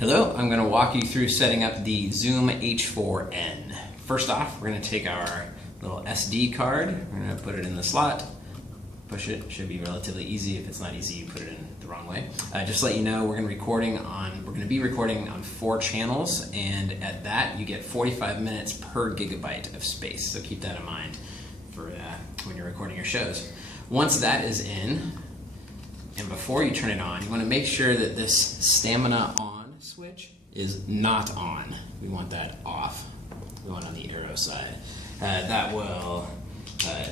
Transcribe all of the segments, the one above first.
Hello, I'm going to walk you through setting up the Zoom H4n. First off, we're going to take our little SD card, we're going to put it in the slot, push it, should be relatively easy. If it's not easy, you put it in the wrong way. Just to let you know, we're going to be recording on 4 channels, and at that you get 45 minutes per gigabyte of space, so keep that in mind for when you're recording your shows. Once that is in, and before you turn it on, you want to make sure that this stamina on switch is not on. We want that off. We want it on the arrow side. That will,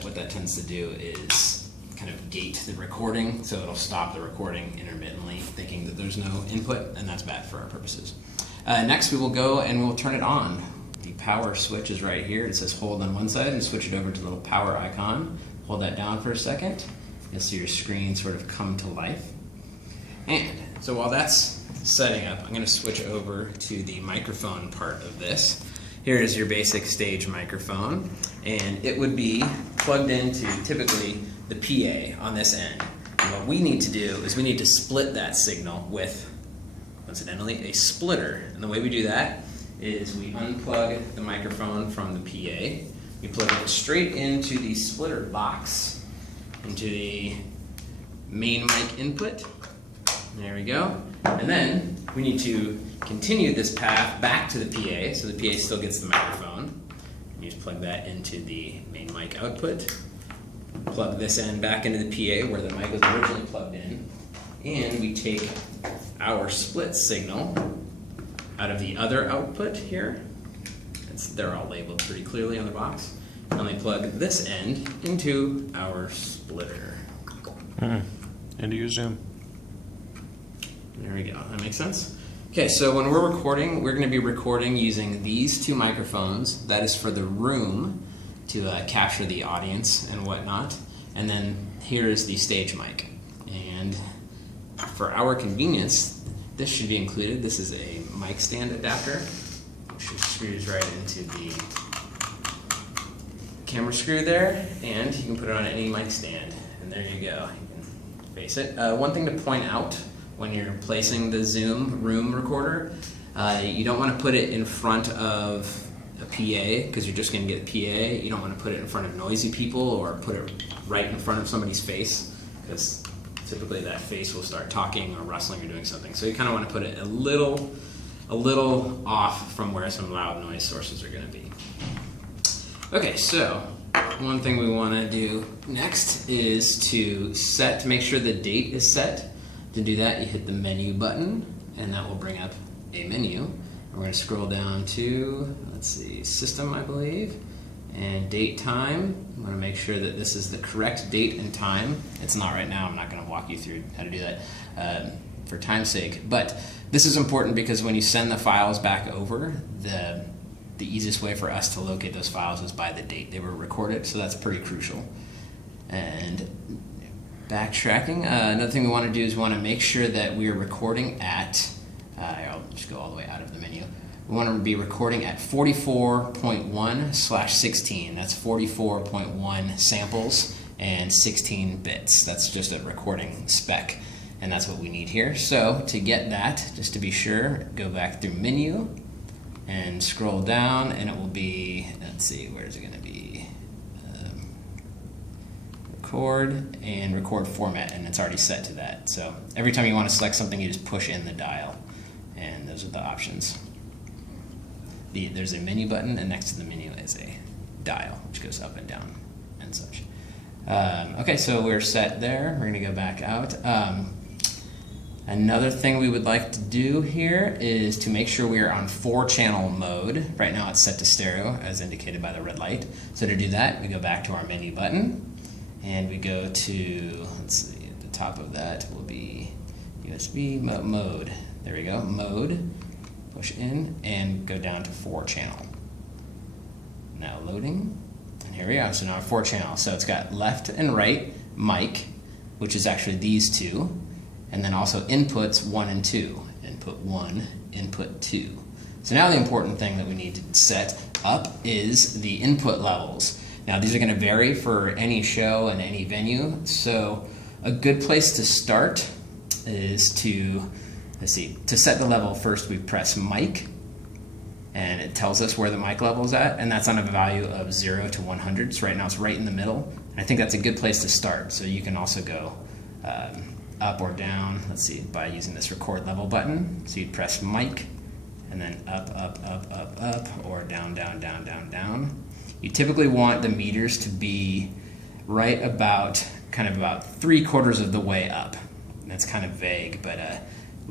what that tends to do is kind of gate the recording, so it'll stop the recording intermittently, thinking that there's no input, and that's bad for our purposes. Next, we will go and we'll turn it on. The power switch is right here. It says hold on one side and switch it over to the little power icon. Hold that down for a second. You'll see your screen sort of come to life. And so while that's setting up, I'm going to switch over to the microphone part of this. Here is your basic stage microphone, and it would be plugged into typically the PA on this end. And what we need to do is we need to split that signal with, incidentally, a splitter. And the way we do that is we unplug the microphone from the PA, we plug it straight into the splitter box, into the main mic input. There we go. And then we need to continue this path back to the PA, so the PA still gets the microphone. You just plug that into the main mic output. Plug this end back into the PA where the mic was originally plugged in. And we take our split signal out of the other output here. They're all labeled pretty clearly on the box. And we plug this end into our splitter. Into your Zoom. There we go. That makes sense? Okay, so when we're recording, we're going to be recording using these 2 microphones. That is for the room to capture the audience and whatnot. And then here is the stage mic. And for our convenience, this should be included. This is a mic stand adapter, which screws right into the camera screw there, and you can put it on any mic stand. And there you go. You can face it. One thing to point out when you're placing the Zoom room recorder, you don't want to put it in front of a PA because you're just going to get a PA. You don't want to put it in front of noisy people or put it right in front of somebody's face, because typically that face will start talking or rustling or doing something. So you kind of want to put it a little off from where some loud noise sources are going to be. Okay, so one thing we want to do next is to make sure the date is set. To do that, you hit the menu button, and that will bring up a menu. We're going to scroll down to, let's see, system, I believe, and date time. I want to make sure that this is the correct date and time. It's not right now. I'm not going to walk you through how to do that for time's sake. But this is important because when you send the files back over, the easiest way for us to locate those files is by the date they were recorded, so that's pretty crucial. And backtracking, another thing we want to do is we want to make sure that we are recording at, I'll just go all the way out of the menu. We want to be recording at 44.1/16. That's 44.1 samples and 16 bits. That's just a recording spec, and that's what we need here. So to get that, just to be sure, go back through menu and scroll down, and it will be, let's see, where is it going to be? Record and record format, and it's already set to that. So every time you want to select something, you just push in the dial, and those are the options. There's a menu button, and next to the menu is a dial, which goes up and down and such. Okay, so we're set there. We're going to go back out. Another thing we would like to do here is to make sure we are on 4-channel mode. Right now it's set to stereo, as indicated by the red light. So to do that, we go back to our menu button, and we go to, let's see, at the top of that will be USB mode. There we go, mode. Push in and go down to 4-channel. Now loading, and here we are. So now our 4-channel. So it's got left and right mic, which is actually these 2, and then also inputs 1 and 2. Input 1, input 2. So now the important thing that we need to set up is the input levels. Now these are going to vary for any show and any venue, so a good place to start is to let's see, to set the level first we press mic, and it tells us where the mic level is at, and that's on a value of 0 to 100. So right now it's right in the middle, and I think that's a good place to start. So you can also go up or down, let's see, by using this record level button. So you'd press mic, and then up, up, up, up, up, or down, down, down, down, down. You typically want the meters to be right about, kind of about 3/4 of the way up. That's kind of vague, but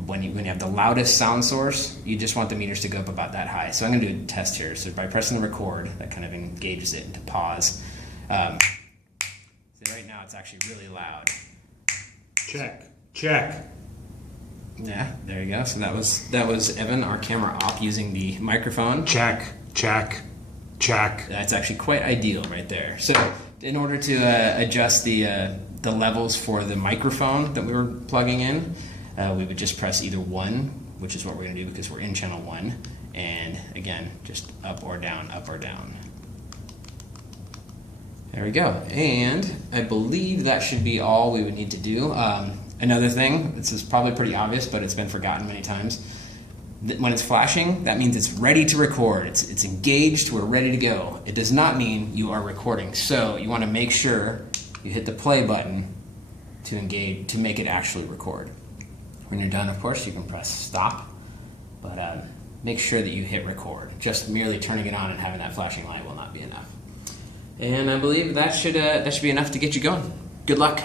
when you have the loudest sound source, you just want the meters to go up about that high. So I'm going to do a test here. So by pressing the record, that kind of engages it into pause. So right now it's actually really loud. Check. Check. Yeah, there you go. So that was Evan, our camera op, using the microphone. Check. Check. Check. That's actually quite ideal right there. So in order to adjust the levels for the microphone that we were plugging in, we would just press either 1, which is what we're going to do because we're in channel 1, and again, just up or down, up or down. There we go. And I believe that should be all we would need to do. Another thing, this is probably pretty obvious, but it's been forgotten many times. When it's flashing, that means it's ready to record. It's engaged, we're ready to go. It does not mean you are recording. So you want to make sure you hit the play button to engage, to make it actually record. When you're done, of course, you can press stop, but make sure that you hit record. Just merely turning it on and having that flashing light will not be enough. And I believe that should be enough to get you going. Good luck.